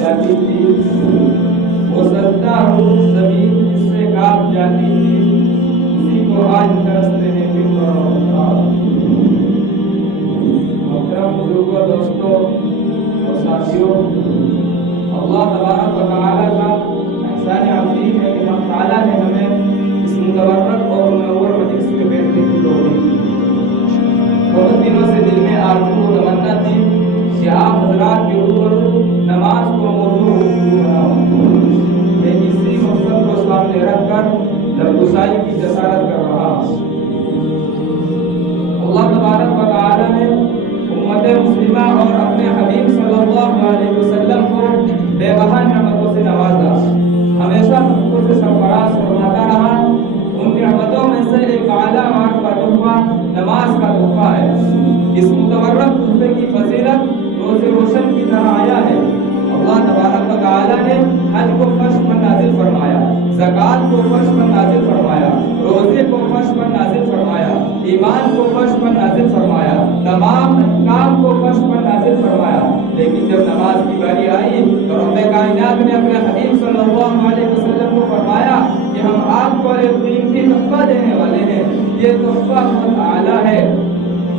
جاتی تھی، وہ سجدہ روح زمین جس سے کاپ جاتی تھی، اسی کو آج ترستے ہیں دل اور رات۔ محترم بزرگوں، دوستوں اور ساتھیوں، اللہ تبارک و تعالیٰ کا احسان عظیم ہے کہ ہم تعالیٰ نے ہمیں اس متبرک اور منور مجلس میں بیٹھنے کی توفیق دی۔ بہت دنوں سے دل میں آرزو و تمنا تھی کہ آپ حضرات کے روبرو نماز کو موضوع بناؤں۔ میں اسی مقصد کو سامنے رکھ کر درگزاری کی جسارت کر رہا ہوں۔ اللہ تبارک و تعالیٰ نے امت مسلمہ اور اپنے حبیب صلی اللہ علیہ وسلم کو بے بہا نعمتوں سے نوازا، ہمیشہ حقوق سے سرفراز فرماتا رہا۔ ان نعمتوں میں سے ایک اعلیٰ مارک کا تحفہ نماز کا تحفہ ہے۔ اس متبرک تحفے کی فضیلت روز روشن کی طرح آیا ہے۔ اللہ تبارک و تعالیٰ نے حج کو فرض پر نازل فرمایا، زکوٰۃ کو فرض پر نازل فرمایا، روزے کو فرض پر نازل فرمایا، ایمان کو فرض پر نازل فرمایا، تمام احکام کو فرض پر نازل فرمایا۔ لیکن جب نماز کی باری آئی تو رب کائنات نے اپنے حبیب صلی اللہ علیہ وسلم کو فرمایا کہ ہم آپ کو ایک قیمتی تحفہ دینے والے ہیں۔ یہ تحفہ بہت اعلیٰ ہے،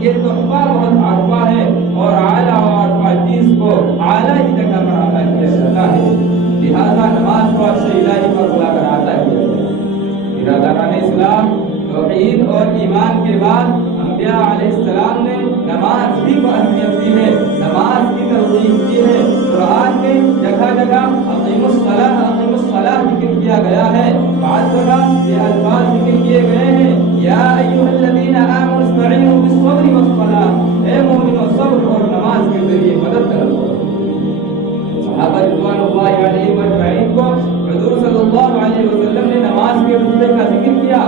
یہ تحفہ بہت عارفہ ہے، اور اعلیٰ و عارفہ چیز کو اعلیٰ ہی جگہ پر عطا کیا جاتا ہے، لہذا نماز کو عرش الہی پر بلا کر عطا کیا جاتا ہے۔ برادران اسلام، توحید اور ایمان کے بعد انبیاء علیہ السلام نے نماز بھی کو اہمیت دی ہے، نماز کی تلقین کی ہے۔ قرآن میں جگہ جگہ اقیموا الصلاۃ ذکر کیا گیا ہے، بعض جگہ یہ الفاظ ذکر کیے گئے ہیں، یا ایھا الذین آمنوا استعینوا بالصبر والصلاۃ، اے مومنو صبر اور نماز کے ذریعے مدد کرو۔ صحابہ رضوان اللہ علیہم اجمعین کو حضور صلی اللہ علیہ وسلم نے نماز کے رتبے کا ذکر کیا،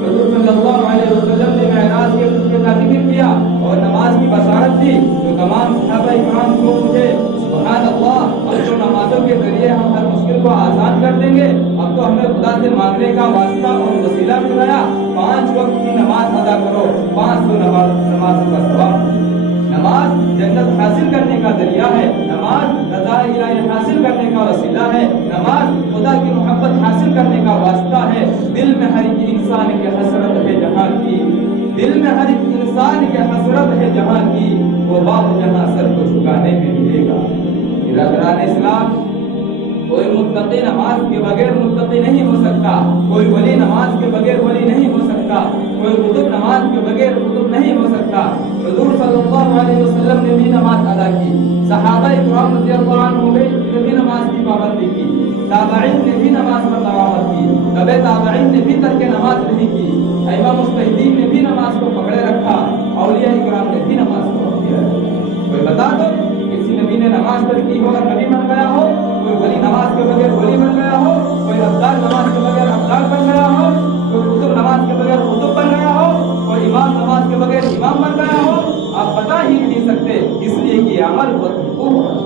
حضور صلی اللہ علیہ وسلم نے معراج کے رتبے کا ذکر کیا اور نماز کی بشارت دی، جو تمام صحابہ کرام کو مجھے سبحان اللہ، اب تو نمازوں کے ذریعے ہم ہر مشکل کو آسان کر دیں گے، اب تو ہمیں خدا سے مانگنے کا واسطہ اور وسیلہ مل گیا۔ 5 وقت کی نماز ادا کرو، 500 نماز کا ثواب۔ نماز جنت حاصل کرنے کا ذریعہ ہے، نماز رضا الہی حاصل کرنے کا وسیلہ ہے، نماز خدا کی محبت حاصل کرنے کا واسطہ ہے۔ دل میں ہر ایک انسان کی حسرت ہے جہاں کی، دل میں ہر ایک انسان کی حسرت ہے جہاں کی، وہ باپ جہاں سر کو جھکانے میں ملے گا۔ برادران اسلام، کوئی متقی نماز کے بغیر متقی نہیں ہو سکتا، کوئی ولی نماز کے بغیر ولی نہیں ہو سکتا، کوئی قطب نماز کے بغیر قطب نہیں ہو سکتا۔ حضور صلی اللہ علیہ وسلم نے بھی نماز ادا کی، صحابہ کرام رضی اللہ عنہم نے بھی نماز کی پابندی کی، تابعین نے بھی نماز پر دعوت کی، تبع تابعین نے بھی ترک نماز نہیں کی، ائمہ مجتہدین نے بھی نماز کو پکڑے رکھا، اولیاء کرام نے بھی نماز کو پکڑے رکھا۔ کوئی بتا دو کسی نبی نے نماز ترک کی ہو اور نبی بن گیا ہو، کوئی ولی نماز کے بغیر ولی بن گیا ہو، کوئی ابدال نماز کے بغیر ابدال بن گیا ہو، کوئی قطب نماز کے بغیر قطب بن گیا ہو، کوئی امام نماز کے بغیر امام بن گیا ہو، آپ بتا ہی نہیں سکتے، اس لیے کہ عمل بہت حقوق ہے۔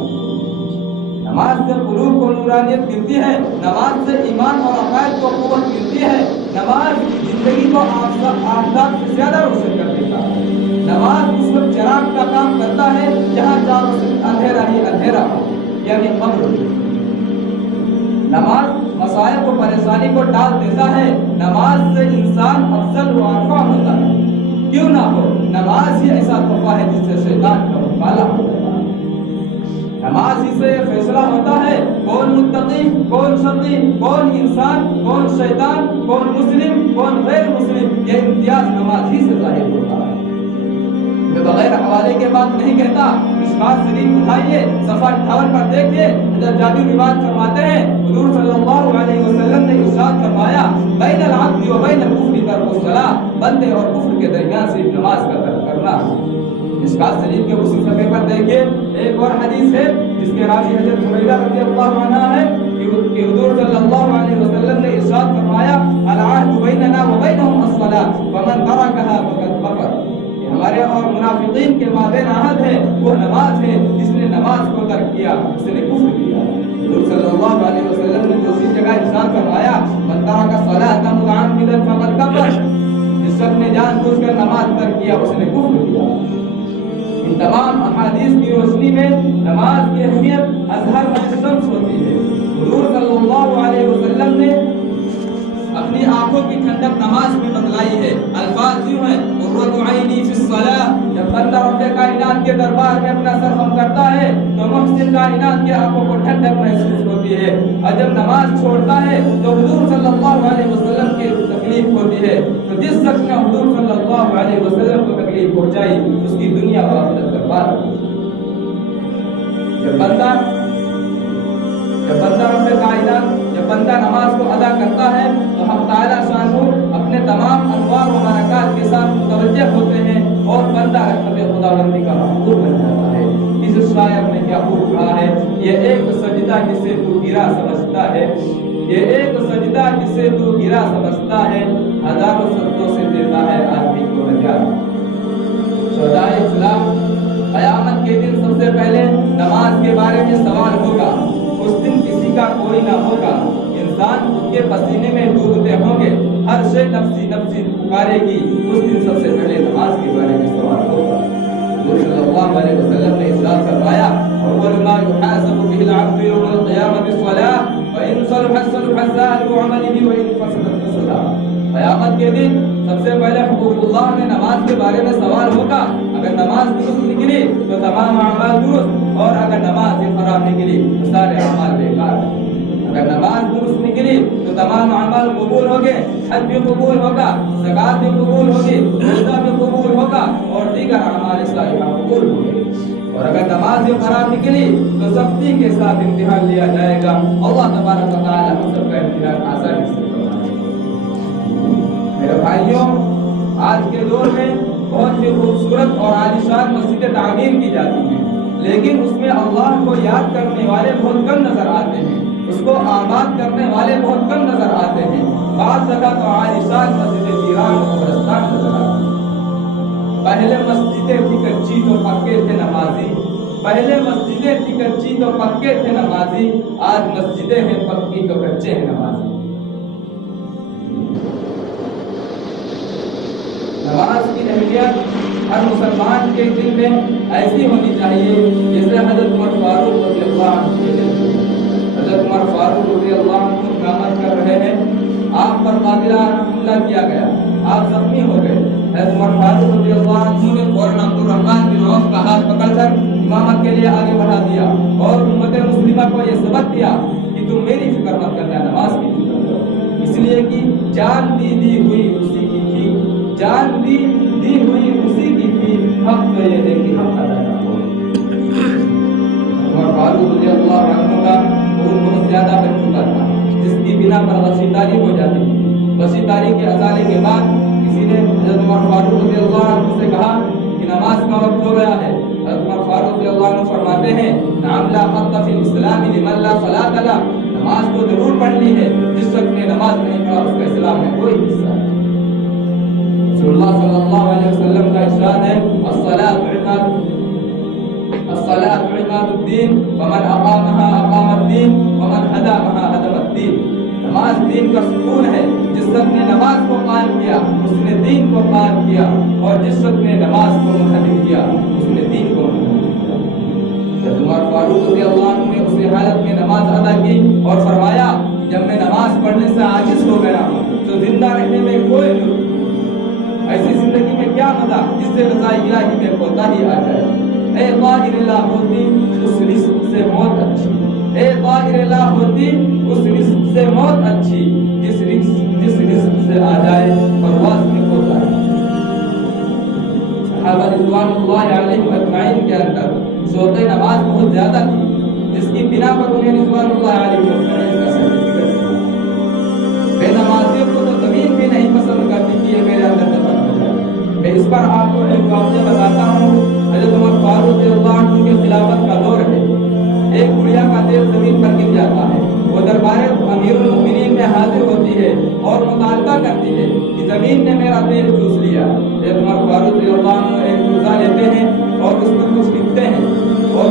نماز سے قلوب کو نورانیت ملتی ہے، نماز سے ایمان اور عقائد کو قوت ملتی ہے، نماز زندگی کو آفتاب سے زیادہ روشن کر دیتا ہے۔ نماز اس وقت چراغ کا کام کرتا ہے جہاں چاروں سے اندھیرا ہی اندھیرا ہو، یعنی قبر۔ نماز مسائل کو پریشانی کو ٹال دیتا ہے، نماز سے انسان افضل و عارفہ ہوتا ہے۔ کیوں نہ ہو، نماز ہی ایسا تحفہ ہے جس سے شیطان کا مقابلہ ہوتا ہے۔ نماز ہی سے یہ فیصلہ ہوتا ہے کون متقی، کون شقی، کون انسان، کون شیطان، کون مسلم، کون غیر مسلم، یہ امتیاز نماز ہی سے ظاہر ہوتا ہے۔ میں بغیر حوالے کے بات نہیں کہتا، مشکوٰۃ شریف اٹھائیے، صفحہ 58 پر دیکھیے، حضرت جابر روایت فرماتے ہیں حضور صلی اللہ علیہ وسلم نے ارشاد فرمایا بین العبد و بین الکفر ترک الصلاۃ، بندے اور کفر کے درمیان صرف نماز کا ترک کرنا۔ مشکوٰۃ شریف کے اسی صفحے پر دیکھیے، ایک اور حدیث ہے جس کے راوی حضرت حریرہ رضی اللہ عنہ ہے کہ حضور صلی اللہ علیہ وسلم نے ارشاد فرمایا العہد بیننا و بینہم الصلاۃ فمن ترکھا فقد کفر۔ ہمارے اور منافقین کے مابین عہد ہے، وہ نماز ہے، جس نے نماز کو ترک کیا اس نے کفر کیا۔ حضور صلی اللہ علیہ وسلم نے دوسری جگہ ارشاد فرمایا من ترک الصلاۃ متعمدا فقد کفر، جس شخص نے جان بوجھ کر نماز ترک کیا اس نے کفر کیا۔ ان تمام احادیث کی روشنی میں نماز کی اہمیت اظہر ठंडक नमाज में बतलाई है। अल्फाज यूं हैं, कुर्रतु ऐनी फी स्सलाह, जब बंदा रब्बे कायनात के दरबार में अपना सर खम करता है तो मुहसिन कायनात की आंखों को ठंडक महसूस होती है, और जब नमाज छोड़ता है तो हुजूर सल्लल्लाहु अलैहि वसल्लम की तकलीफ होती है। तो जिस शख्स ने हुजूर सल्लल्लाहु अलैहि वसल्लम को तकलीफ पहुंचाई उसकी दुनिया और आखिरत बर्बाद हो गई। जब बंदा नमाज को अदा करता है तो हम ताला शानू अपने तमाम अनवार व बरक़ात के साथ मुतवज्जह होते हैं और बंदा रहमत खुदाबंदी का महबूब बन जाता है। इस शायर ने क्या खूब कहा है, ये एक सजदा जिसे तू गिरा समझता है, ये एक सजदा जिसे तू गिरा समझता है, हजारों सजदों से देता है आदमी को नजात। शुहदाए इस्लाम, क़यामत के दिन सबसे पहले नमाज के बारे में सवाल होगा। उस दिन किसी का कोई ना होगा, इंसान उसके पसीने में डूबते होंगे, हर शे नफ्सी नफ्सी पुकारेगी। उस दिन सबसे पहले नमाज के बारे में सवाल होगा। हुजूर सल्लल्लाहु अलैहि वसल्लम ने इरशाद फरमाया, अव्वलु मा युहासबु बिहिल अब्दु यौमल क़ियामति स्सलाह, व इन सलहत सलह साइरु अमलिही व इन फसदत फसदा। क़यामत के दिन सबसे पहले हुकूकुल्लाह में नमाज के बारे में सवाल होगा। अगर नमाज दुरुस्त निकली तो तमाम अमाल दुरुस्त, और अगर नमाज खराब निकली तो सारे अमाल बेकार। अगर नमाज दुरुस्त निकली तो तमाम अमाल कबूल हो गए, हज भी कबूल होगा, ज़कात भी कबूल होगी, रोज़ा भी कबूल होगा, और दीगर अमाल सालिहा कबूल होंगे। और अगर नमाज खराब निकली तो सख्ती के साथ इम्तिहान लिया जाएगा। अल्लाह तबारक व तआला हम सबका इम्तिहान आसानी से करवाए। मेरे भाइयों, आज के दौर में बहुत ही खूबसूरत और आलीशान मस्जिदें तामीर की जाती हैं, लेकिन उसमें अल्लाह को याद करने वाले बहुत कम नजर आते हैं, उसको आबाद करने वाले बहुत कम नजर आते हैं। बात जगह तो आलीशान मस्जिदें वीरान और कब्रिस्तान नजर आती हैं। पहले मस्जिदें थी कच्ची तो पक्के थे नमाजी, पहले मस्जिदें थी कच्ची तो पक्के थे नमाजी, आज मस्जिदें हैं पक्की तो कच्चे हैं नमाजी। नमाज की अहमियत हर मुसलमान के दिल में ऐसी होनी चाहिए जैसे हज़रत उमर फारूक रज़ियल्लाहु अन्हु के दिल में। हज़रत उमर फारूक रज़ियल्लाहु अन्हु इमामत कर रहे हैं, आप पर कातिलाना हमला किया गया, आप जख्मी हो गए। हज़रत उमर फारूक रज़ियल्लाहु अन्हु ने फौरन अब्दुर्रहमान बिन औफ का हाथ पकड़कर इमामत के लिए आगे बढ़ा दिया और उम्मत मुस्लिमा को ये सबक दिया कि तुम मेरी फिक्र मत करना, नमाज की फिक्र करो, इसलिए कि जान दी हुई उसी की थी, जान दी हुई उसी की थी, हक तो ये है कि हम अदा ना हो। उमर फारूक रज़ियल्लाहु अन्हु का खून बहुत ज्यादा बच चुका था, जिसकी बिना पर वसीतारी हो जाती थी। वसीतारी के अजाले के बाद किसी ने हज़रत उमर फारूक रज़ियल्लाहु अन्हु से कहा कि नमाज का वक्त हो गया है। हज़रत उमर फारूक रज़ियल्लाहु अन्हु फरमाते हैं, नाम ला हक़्क़ फ़िल इस्लाम लिमन ला सलात ला, नमाज तो जरूर पढ़नी है, जिस शख्स ने नमाज नहीं पढ़ा उसका इस्लाम में कोई हिस्सा नहीं। रसूलुल्लाह सल्लल्लाहु अलैहि वसल्लम का इरशाद है, अस्सलातु इमादुद्दीन वमन अक़ामहा अक़ामद्दीन वमन हदमहा हदमद्दीन। नमाज दीन का सुकून है, जिस शख्स ने नमाज को कायम किया उसने दीन को कायम किया, और जिस शख्स ने नमाज को मुनहदिम किया उसने दीन को मुनहदिम किया। जब उमर फारूक रज़ियल्लाहु अन्हु ने उसी हालत में नमाज अदा की और फरमाया, जब मैं नमाज पढ़ने से आजिज हो गया तो जिंदा रहने में कोई लुत्फ, ऐसी जिंदगी में क्या मजा जिससे रज़ा इलाही में कोताही आ जाए। ए ताहिर ला होती उस रिस्क से मौत अच्छी, ए ताहिर ला होती उस रिस्क से मौत अच्छी, जिस रिस्क से आ जाए परवाज़ में कोताही। सहाबा रिज़वानुल्लाहि अलैहिम अजमाइन के अंदर शौक़ नमाज बहुत ज्यादा थी, जिसकी बिना पर उन्हें रिज़वानुल्लाहि अलैहिम अजमाइन का सर्टिफिकेट मिला। बेनमाजियों को तो ज़मीन भी नहीं पसंद करती कि ये मेरे अंदर दफन हो जाए। मैं इस पर आपको एक वाक़या बताता हूँ। हज़रत उमर फारूक रज़ियल्लाहु अन्हु के खिलाफत का दौर है। एक गुड़िया का तेल जमीन पर गिर जाता है, वो दरबार अमीरुल मोमिनीन में हाजिर होती है और मुतालबा करती है कि जमीन ने मेरा तेल चूस लिया। हज़रत उमर फारूक रज़ियल्लाहु अन्हु एक पुर्जा लेते हैं और उस पर कुछ लिखते हैं और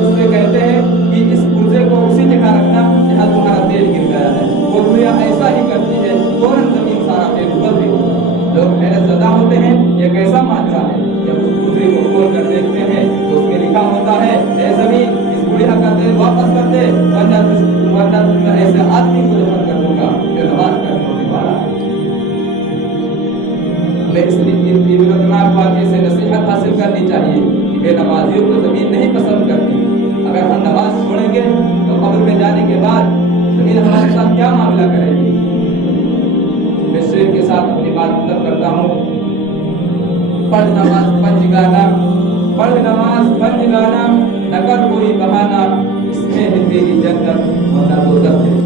उससे कहते हैं कि इस पुर्जे को उसी जगह रखना जहाँ तुम्हारा तेल गिर गया है। वो गुड़िया ऐसा ही करती है, फौरन जमीन सारा तेल उगल देती है। लोग हैरत ज़दा होते हैं, ये कैसा माजरा है। जब उस पुर्जे को खोल कर देखते हैं तो उसमें लिखा होता है, ऐ ज़मीन इस गुड़िया का तेल वापस कर दे, वरना तुम्हें ऐसे आदमी को दफन कर दूंगा जो नमाज का छोड़ने वाला है। ڈھاکے سے نصیحت حاصل کرنی چاہیے کہ بے نمازیوں کو زمین نہیں پسند کرتی. اگر ہم نماز چھوڑیں گے تو قبر میں جانے کے بعد زمین ہمارے ساتھ کیا معاملہ کرے گی؟ میں شعر کے ساتھ اپنی بات ختم کرتا ہوں. پڑھ نماز پنج گانا، نہ کر کوئی بہانہ، اس میں ہے تیری جنت ورنہ دوزخ ہے.